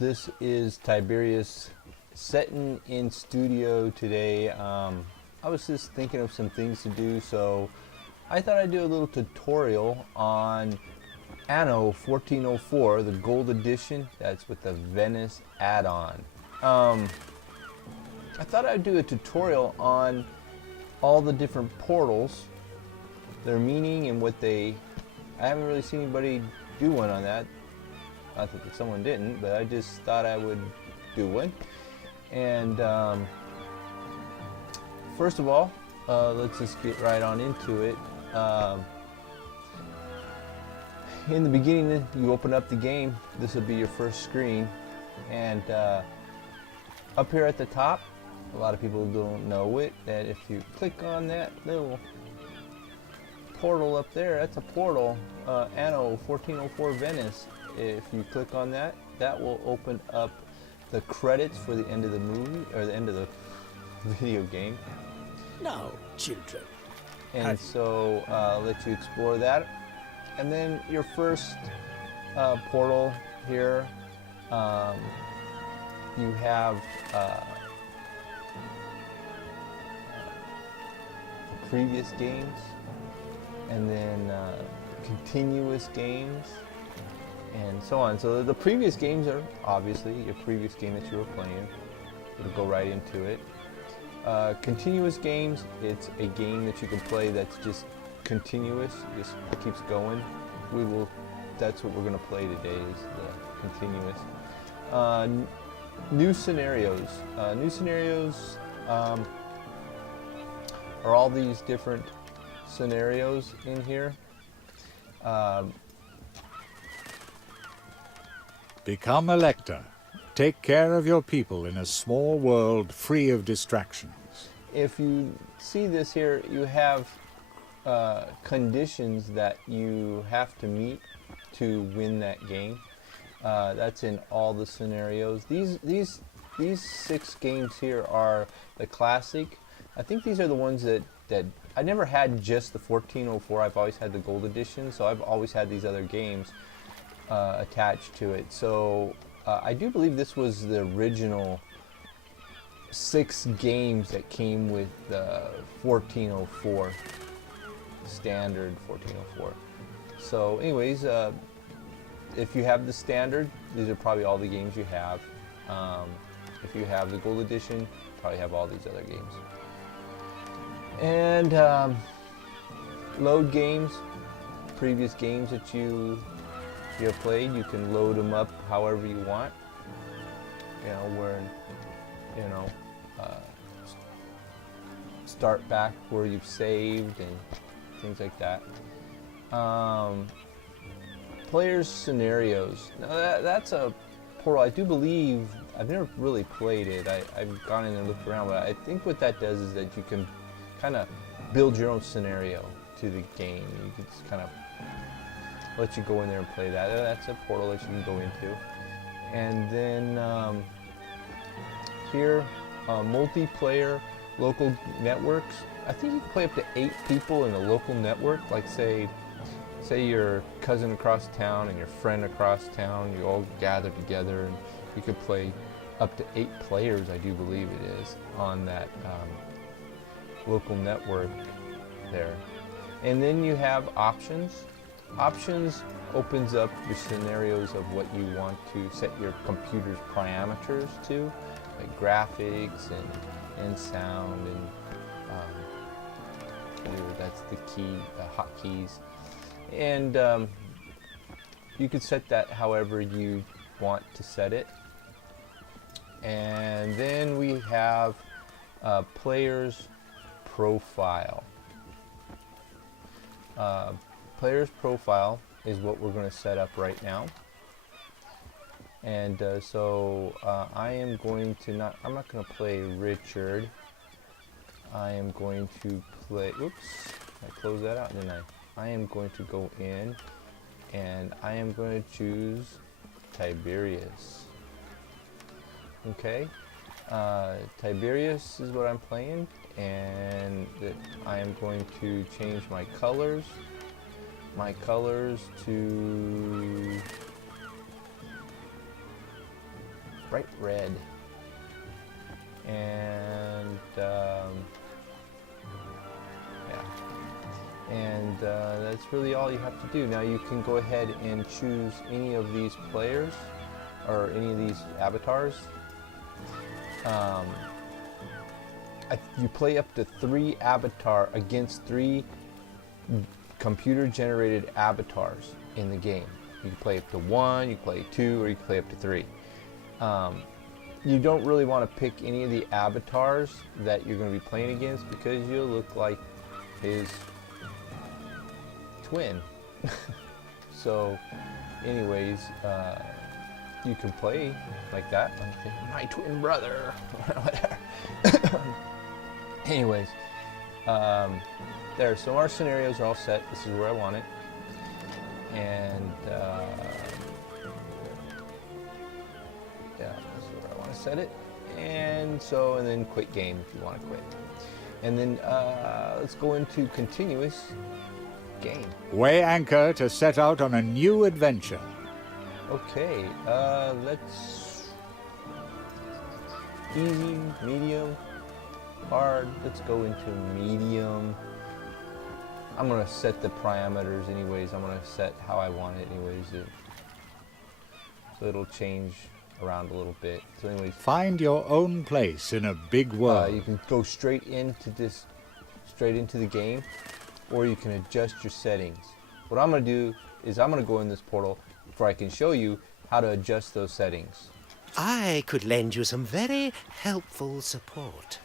This is Tiberius setting in studio today. I was just thinking of some things to do, so I thought I'd do a little tutorial on Anno 1404, the gold edition. That's with the Venice add-on. I thought I'd do a tutorial on all the different portals, their meaning and what they... I haven't really seen anybody do one on that. Not that someone didn't, but I just thought I would do one. And first of all, let's just get right on into it. In the beginning, you open up the game. This will be your first screen. And up here at the top, a lot of people don't know it, that if you click on that little portal up there, that's a portal, Anno 1404 Venice. If you click on that, that will open up the credits for the end of the movie, or the end of the video game. Now, children. And so, let you explore that. And then your first portal here, you have previous games, and then continuous games, and so on. So the previous games are obviously your previous game that you were playing. It'll go right into it. Continuous games, it's a game that you can play that's just continuous, just keeps going. That's what we're going to play today, is the continuous. New scenarios. New scenarios are all these different scenarios in here. Become a lector. Take care of your people in a small world free of distractions. If you see this here, you have conditions that you have to meet to win that game. That's in all the scenarios. These 6 games here are the classic. I think these are the ones that I never had just the 1404. I've always had the gold edition, so I've always had these other games attached to it. So I do believe this was the original 6 games that came with the 1404, standard 1404. So anyways, if you have the standard, these are probably all the games you have. If you have the gold edition, you probably have all these other games. And load games, previous games that you have played, you can load them up however you want. You know, where, you know, start back where you've saved and things like that. Players scenarios. Now that's a portal. I do believe, I've never really played it. I've gone in and looked around, but I think what that does is that you can kind of build your own scenario to the game. You can just kind of let you go in there and play that. That's a portal that you can go into. And then here, multiplayer local networks. I think you can play up to 8 people in a local network. Like say your cousin across town and your friend across town, you all gather together, and you could play up to 8 players, I do believe it is, on that local network there. And then you have options. Options opens up your scenarios of what you want to set your computer's parameters to, like graphics and sound, and that's the key, the hotkeys. And you can set that however you want to set it. And then we have player's profile. Player's profile is what we're going to set up right now. And so I am going to I'm not going to play Richard. I am going to play, oops, I closed that out, didn't I? I am going to go in and I am going to choose Tiberius. Okay, Tiberius is what I'm playing, and I am going to change my colors to bright red. And yeah, and that's really all you have to do. Now you can go ahead and choose any of these players or any of these avatars. You play up to 3 avatar against 3 computer-generated avatars in the game. You can play up to 1, you can play 2, or you can play up to 3. You don't really want to pick any of the avatars that you're going to be playing against because you'll look like his twin. So, anyways, you can play like that. My twin brother. Anyways, there. So our scenarios are all set. This is where I want it, and yeah, this is where I want to set it. And so, and then quit game if you want to quit. And then let's go into continuous game. Weigh anchor to set out on a new adventure. Okay, let's easy, medium, hard. Let's go into medium. I'm gonna set the parameters anyways. I'm gonna set how I want it anyways. So it'll change around a little bit. So anyways, Find your own place in a big world. you can go straight into the game, or you can adjust your settings. What I'm gonna do is I'm gonna go in this portal before I can show you how to adjust those settings. I could lend you some very helpful support.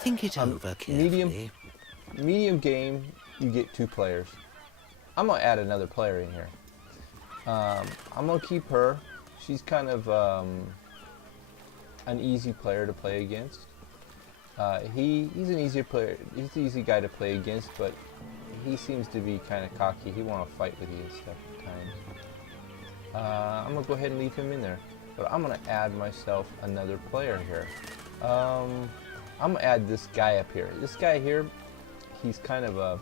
Think it over carefully. Medium game, you get 2 players. I'm gonna add another player in here. I'm gonna keep her. She's kind of an easy player to play against. He's an easier player. He's the easy guy to play against, but he seems to be kind of cocky. He want to fight with you and stuff at times. I'm gonna go ahead and leave him in there, but I'm gonna add myself another player here. I'm gonna add this guy up here. This guy here, he's kind of a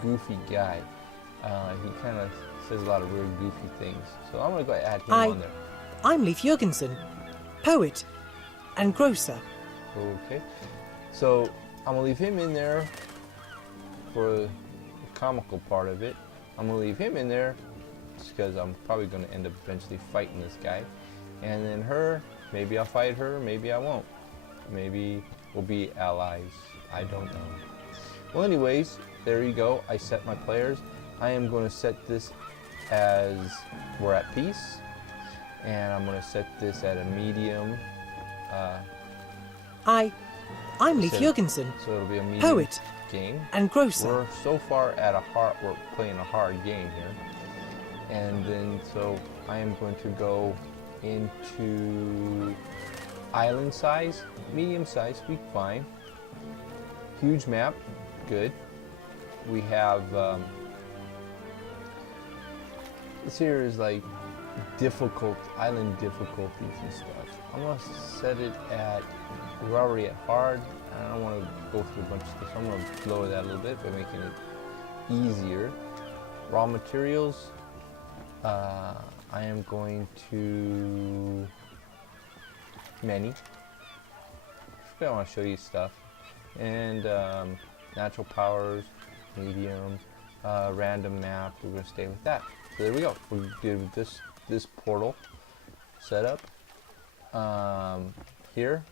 goofy guy. He kind of says a lot of really goofy things. So I'm gonna go add him on there. I'm Leif Jurgensen, poet and grocer. Okay, so I'm gonna leave him in there for the comical part of it. I'm gonna leave him in there just because I'm probably gonna end up eventually fighting this guy. And then her, maybe I'll fight her, maybe I won't. Maybe we'll be allies. I don't know. Well, anyways, there you go. I set my players. I am going to set this as we're at peace, and I'm going to set this at a medium. I'm Leif Jurgensen, So it'll be a medium poet game. and grocer. We're so far at we're playing a hard game here. And then so I am going to go into island size, medium size, be fine. Huge map, good. We have this here is like island difficulties and stuff. I'm gonna set it at, we're already at hard. I don't want to go through a bunch of stuff, so I'm gonna lower that a little bit by making it easier. Raw materials, I am going to many. I want to show you stuff. And natural powers, medium, random map. We're going to stay with that. So there we go. We did this portal setup. Here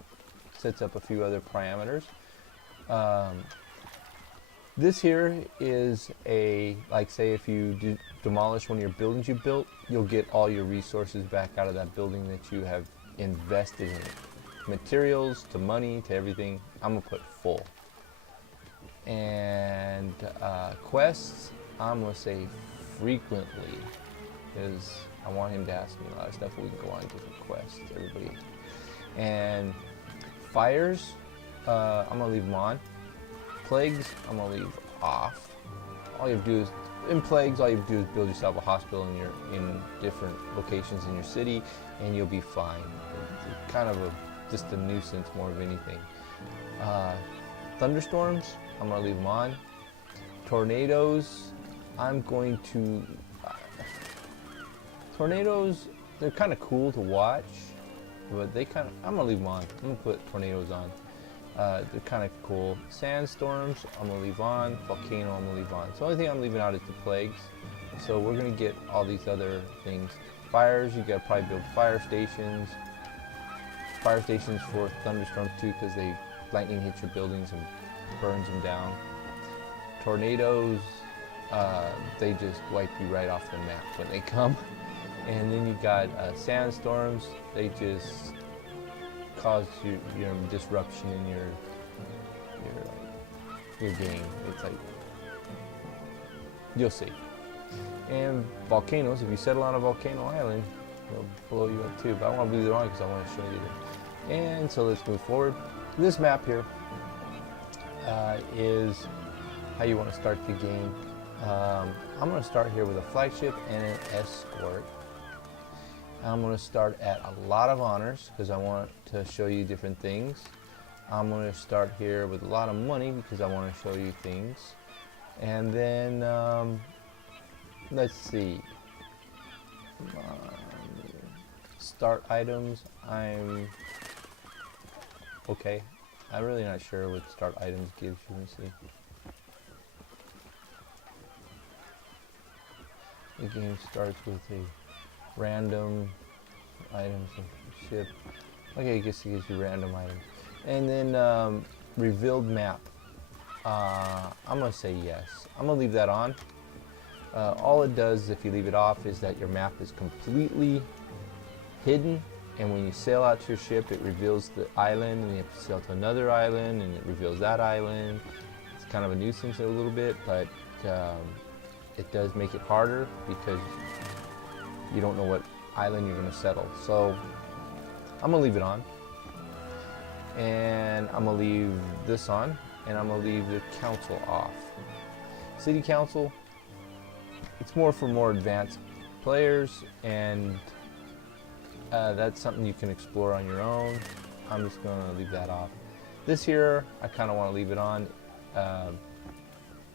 sets up a few other parameters. This here is like say if you demolish one of your buildings you built, you'll get all your resources back out of that building that you have invested in it. Materials to money to everything, I'm gonna put full. And quests, I'm gonna say frequently, because I want him to ask me a lot of stuff. We can go on different quests, everybody. And fires, I'm gonna leave them on. Plagues, I'm gonna leave off. All you have to do is, in plagues, all you have to do is build yourself a hospital in different locations in your city, and you'll be fine. It's kind of just a nuisance more of anything. Thunderstorms, I'm gonna leave them on. Tornadoes, I'm going to. Tornadoes, they're kind of cool to watch, but they kind of, I'm gonna leave them on. I'm gonna put tornadoes on. They're kind of cool. Sandstorms, I'm gonna leave on. Volcano, I'm gonna leave on. So the only thing I'm leaving out is the plagues. So we're gonna get all these other things. Fires, you gotta probably build fire stations. Fire stations for thunderstorms too, because lightning hits your buildings and burns them down. Tornadoes, they just wipe you right off the map when they come. And then you got sandstorms. They just cause your disruption in your game. It's like, you'll see. And volcanoes, if you settle on a volcano island, they'll blow you up too. But I want to leave it on because I want to show you that. And so let's move forward. This map here is how you want to start the game. I'm going to start here with a flagship and an escort. I'm going to start at a lot of honors because I want to show you different things. I'm going to start here with a lot of money because I want to show you things. And then, let's see. Start items. I'm okay. I'm really not sure what start items gives you. Let me see. The game starts with a random items and ship. Okay, I guess it gives you random items. And then revealed map. I'm gonna say yes. I'm gonna leave that on. All it does if you leave it off is that your map is completely hidden, and when you sail out to your ship it reveals the island, and you have to sail to another island and it reveals that island. It's kind of a nuisance a little bit, but it does make it harder because you don't know what island you're going to settle. So I'm going to leave it on, and I'm going to leave this on, and I'm going to leave the council off. City council, it's more for more advanced players, and that's something you can explore on your own. I'm just going to leave that off. This here, I kind of want to leave it on.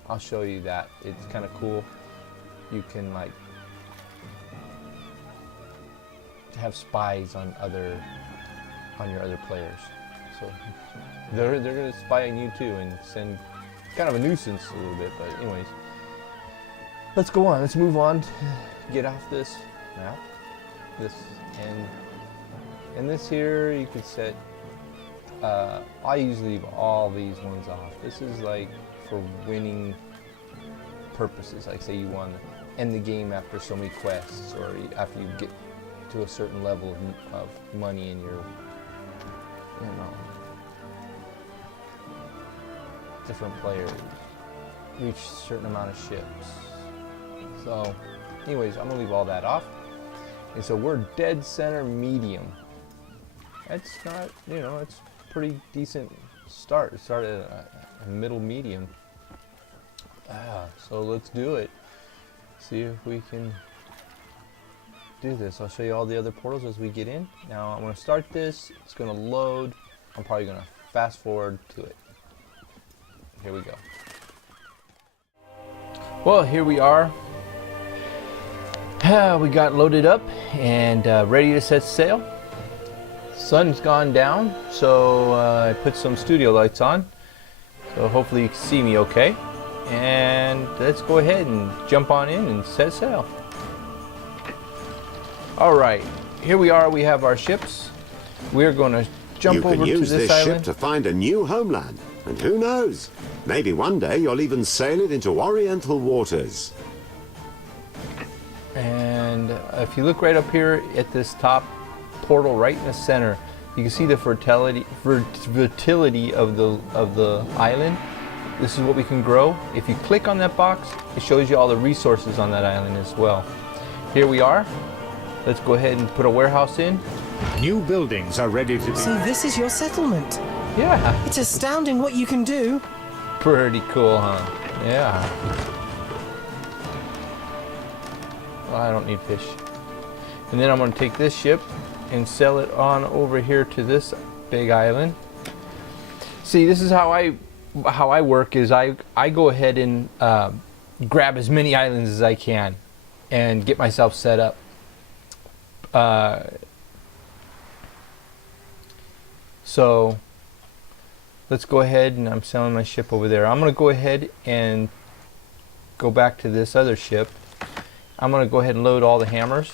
I'll show you that. It's kind of cool. You can like have spies on your other players. So they're going to spy on you too and send. It's kind of a nuisance a little bit, but anyways. Let's go on. Let's move on. Get off this map. This and this here you could set. I usually leave all these ones off. This is like for winning purposes. Like say you want to end the game after so many quests, or after you get to a certain level of money in your, different players, reach a certain amount of ships. So anyways, I'm gonna leave all that off. And so we're dead center medium. That's not, it's pretty decent start. Start at a middle medium. So let's do it. See if we can do this. I'll show you all the other portals as we get in. Now I'm going to start this. It's going to load. I'm probably going to fast forward to it. Here we go. Well, here we are. We got loaded up and ready to set sail. Sun's gone down, so I put some studio lights on. So hopefully you can see me okay. And let's go ahead and jump on in and set sail. All right, here we are. We have our ships. We're going to jump over to this island. You can use this ship to find a new homeland. And who knows, maybe one day you'll even sail it into Oriental waters. And if you look right up here at this top portal right in the center, you can see the fertility of the island. This is what we can grow. If you click on that box, it shows you all the resources on that island as well. Here we are. Let's go ahead and put a warehouse in. New buildings are ready to be... So this is your settlement. Yeah. It's astounding what you can do. Pretty cool, huh? Yeah. Well, I don't need fish. And then I'm going to take this ship and sell it on over here to this big island. See, this is how I work. Is I go ahead and grab as many islands as I can and get myself set up. So let's go ahead, and I'm selling my ship over there. I'm going to go ahead and go back to this other ship. I'm going to go ahead and load all the hammers.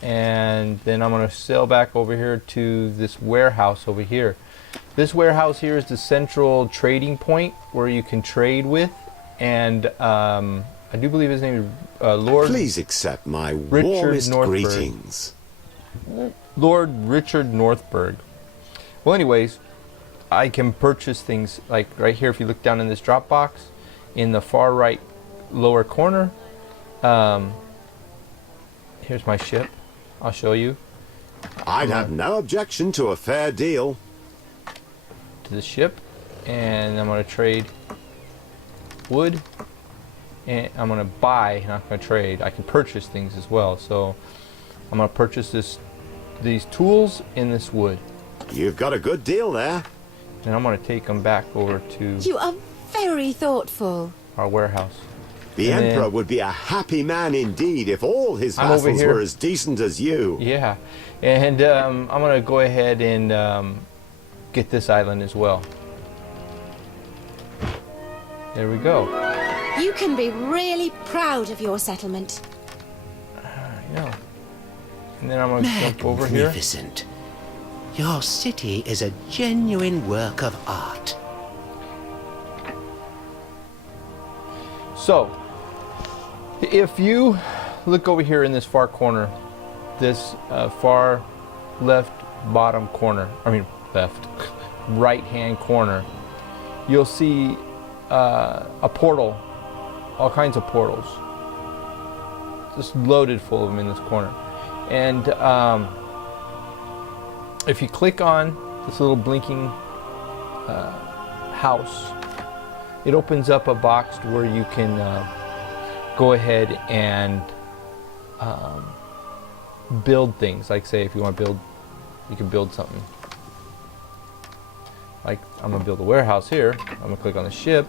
And then I'm going to sail back over here to this warehouse over here. This warehouse here is the central trading point where you can trade with. And I do believe his name is Lord... Please accept my Richard warmest Northberg. greetings. Lord Richard Northberg. Well, anyways, I can purchase things like right here. If you look down in this drop box, in the far right lower corner, here's my ship. I'll show you. I'd have no objection to a fair deal. To the ship, and I'm going to trade wood, and I'm going to buy, not going to trade. I can purchase things as well. So I'm going to purchase these tools and this wood. You've got a good deal there. And I'm going to take them back over to You are very thoughtful. our warehouse. The And Emperor then- would be a happy man indeed if all his I'm over vassals here. were as decent as you. Yeah, and I'm going to go ahead and get this island as well. There we go. You can be really proud of your settlement. I know. And then I'm going to jump over here. Magnificent. Your city is a genuine work of art. So, if you look over here in this far corner, this far left bottom corner, right hand corner, you'll see a portal, all kinds of portals, just loaded full of them in this corner. And if you click on this little blinking house, it opens up a box where you can go ahead and build things. Like, say, if you want to build, you can build something. Like, I'm going to build a warehouse here. I'm going to click on the ship.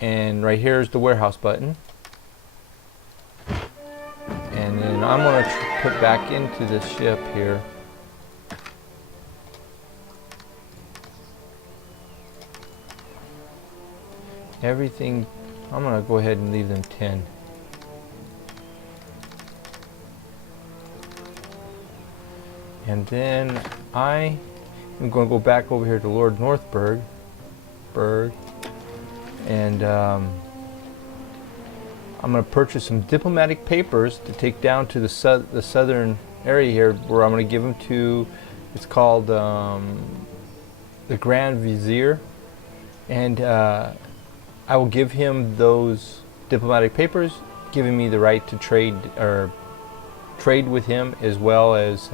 And right here is the warehouse button. And then I'm going to put back into this ship here. Everything, I'm going to go ahead and leave them 10. And then I am going to go back over here to Lord Northberg. And I'm going to purchase some diplomatic papers to take down to the southern area here, where I'm going to give them to, it's called the Grand Vizier. And I will give him those diplomatic papers, giving me the right to trade with him, as well as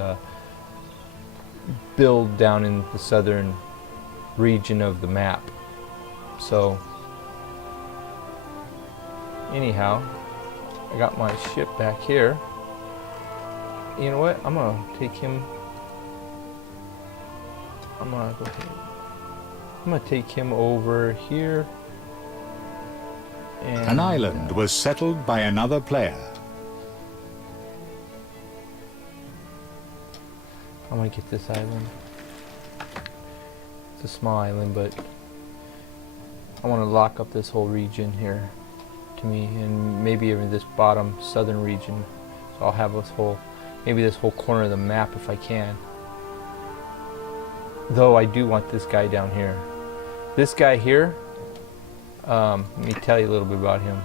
build down in the southern region of the map. So anyhow, I got my ship back here. You know what? I'm gonna take him. I'm gonna go ahead. I'm gonna take him over here. And An island was settled by another player. I'm gonna get this island. It's a small island, but I want to lock up this whole region here to me, and maybe even this bottom southern region. So I'll have this whole, maybe this whole corner of the map if I can. Though I do want this guy down here. This guy here, let me tell you a little bit about him.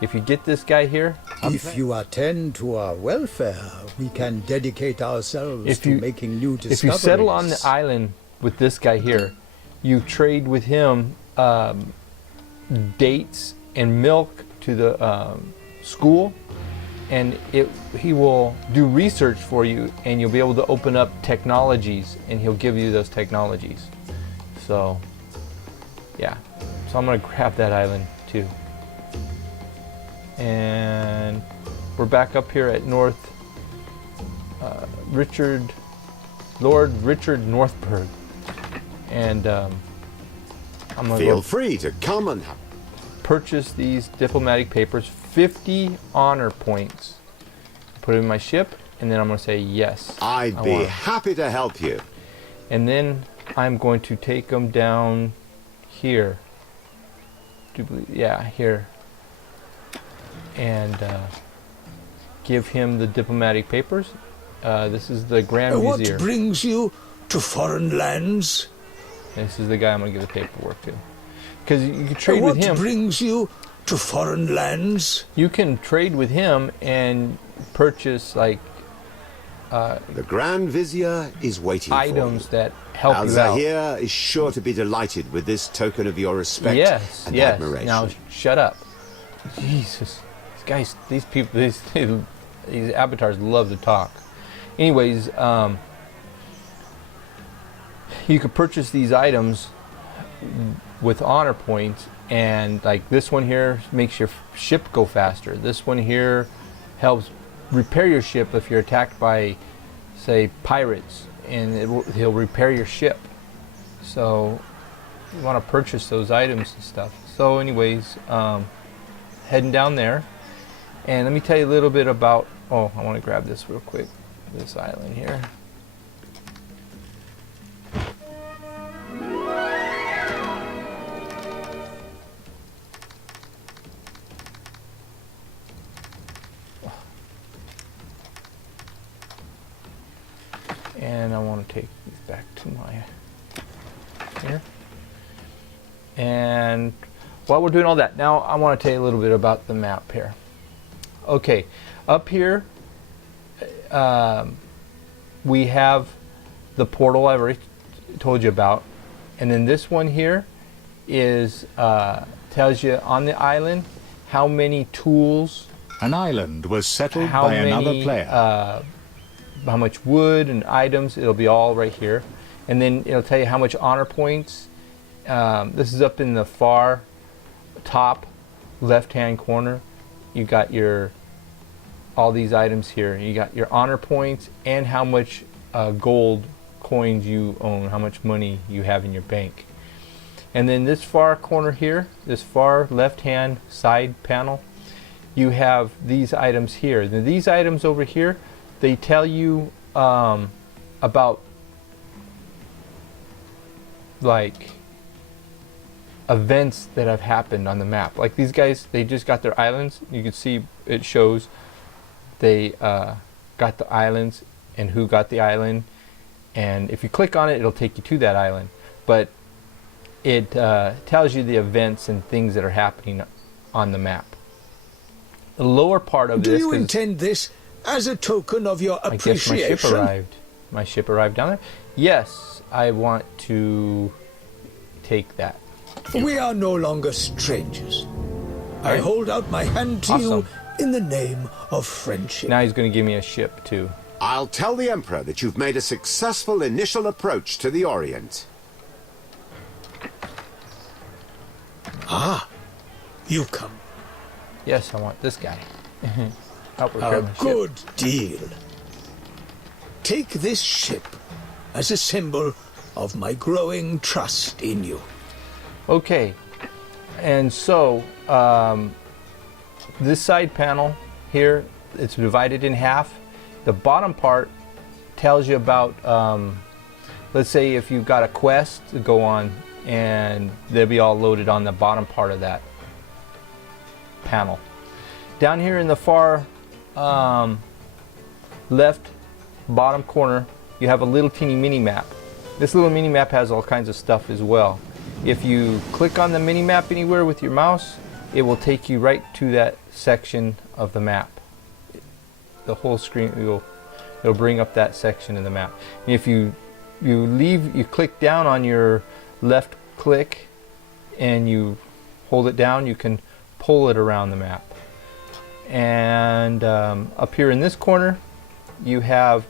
If you get this guy here, If you attend to our welfare, we can dedicate ourselves to making new discoveries. if you settle on the island with this guy here, you trade with him dates and milk to the school, and he will do research for you, and you'll be able to open up technologies, and he'll give you those technologies. So yeah, so I'm gonna grab that island too. And we're back up here at Lord Richard Northberg, and I'm gonna Feel free to come and have. purchase these diplomatic papers. 50 honor points put it in my ship, and then I'm going to say yes. I'd be happy to help you. And then I'm going to take them down here. Yeah, here. And give him the diplomatic papers. This is the Grand Vizier. What brings you to foreign lands? This is the guy I'm going to give the paperwork to. Because you can trade with him. What brings you to foreign lands? You can trade with him and purchase, like, the Grand Vizier is waiting items for you. that help you out. Al-Zahir is sure to be delighted with this token of your respect and admiration. Now, shut up. Jesus. These guys, these people, these avatars love to talk. Anyways, you could purchase these items with honor points, and like this one here makes your ship go faster. This one here helps repair your ship if you're attacked by, say, pirates, and he'll repair your ship. So you want to purchase those items and stuff. So anyways, heading down there, and let me tell you a little bit about, oh, I want to grab this real quick, this island here. And I want to take these back to my here. And while we're doing all that, now I want to tell you a little bit about the map here. Okay, up here we have the portal I've already told you about, and then this one here is tells you on the island how many tools. An island was settled by another player. How much wood and items, it'll be all right here. And then it'll tell you how much honor points. This is up in the far top left hand corner. You got your all these items here. You got your honor points and how much gold coins you own, how much money you have in your bank. And then this far corner here, this far left hand side panel, you have these items here. Now, these items over here, they tell you about like events that have happened on the map. Like these guys, they just got their islands. You can see it shows they got the islands and who got the island. And if you click on it, it'll take you to that island. But it tells you the events and things that are happening on the map. The lower part of this. Do you intend this as a token of your appreciation? I guess my ship arrived. My ship arrived down there. Yes, I want to take that. We are no longer strangers. I hold out my hand to you in the name of friendship. Now he's going to give me a ship too. I'll tell the Emperor that you've made a successful initial approach to the Orient. Ah, you come. Yes, I want this guy. A good deal. Take this ship as a symbol of my growing trust in you. Okay, and so this side panel here, it's divided in half. The bottom part tells you about, let's say if you've got a quest to go on, and they'll be all loaded on the bottom part of that panel. Down here in the far left bottom corner, you have a little teeny mini map. This little mini map has all kinds of stuff as well. If you click on the mini map anywhere with your mouse, it will take you right to that section of the map. The whole screen, it'll bring up that section of the map. And if you click down on your left click and you hold it down, you can pull it around the map. And up here in this corner, you have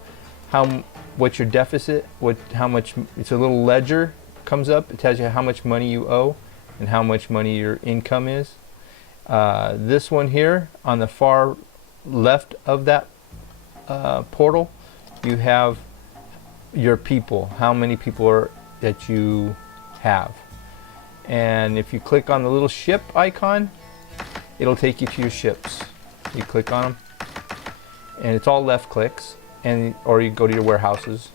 what's your deficit, how much. It's a little ledger comes up. It tells you how much money you owe and how much money your income is. This one here on the far left of that portal, you have your people, how many people are that you have. And if you click on the little ship icon, it'll take you to your ships. You click on them, and it's all left clicks, and or you go to your warehouses.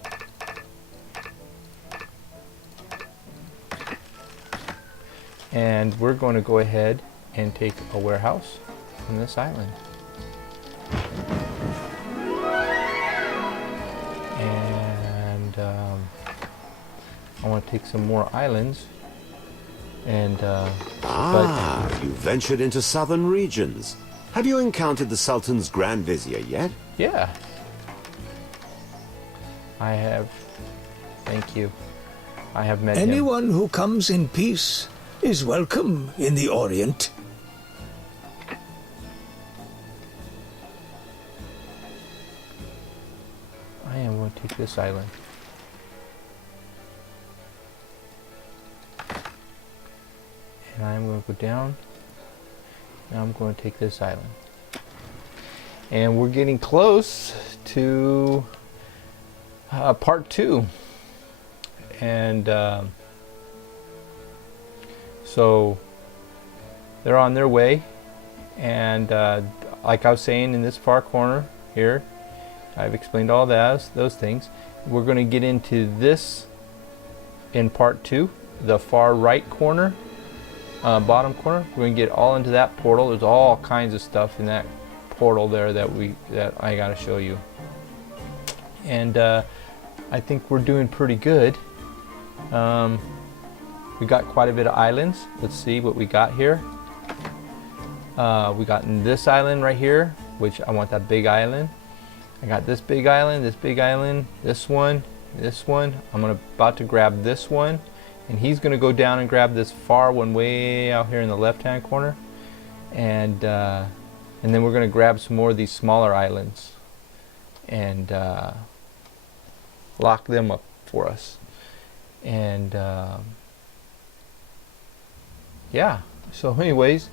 And we're going to go ahead and take a warehouse on this island. And I want to take some more islands. And you ventured into southern regions. Have you encountered the Sultan's Grand Vizier yet? Yeah, I have. Thank you. I have met him. Anyone who comes in peace is welcome in the Orient. I am going to take this island. And I'm going to go down. And I'm going to take this island. And we're getting close to part 2. And so they're on their way. And like I was saying, in this far corner here, I've explained all those things. We're going to get into this in part 2, the far right corner, bottom corner. We're going to get all into that portal. There's all kinds of stuff in that portal there that I got to show you. And I think we're doing pretty good. We got quite a bit of islands. Let's see what we got here. We got this island right here, which I want that big island. I got this big island, this one. I'm about to grab this one, and he's going to go down and grab this far one way out here in the left-hand corner, and then we're going to grab some more of these smaller islands and lock them up for us. And yeah. So, anyways,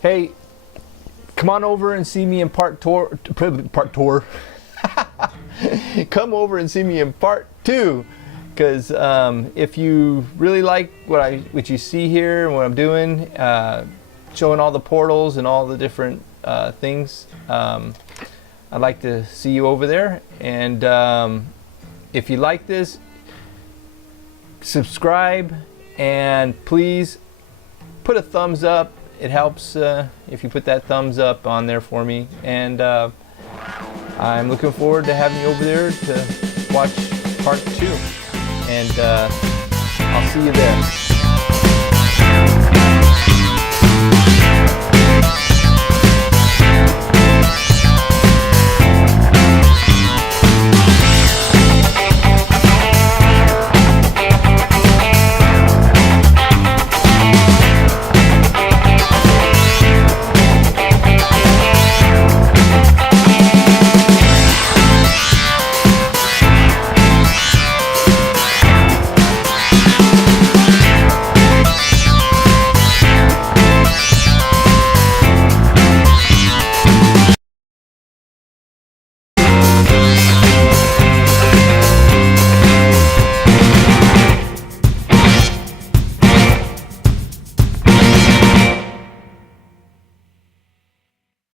hey. Come on over and see me in part tour. Come over and see me in part 2, because if you really like what you see here and what I'm doing, showing all the portals and all the different things, I'd like to see you over there. And if you like this, subscribe, and please put a thumbs up. It helps if you put that thumbs up on there for me. And I'm looking forward to having you over there to watch part 2. And I'll see you there.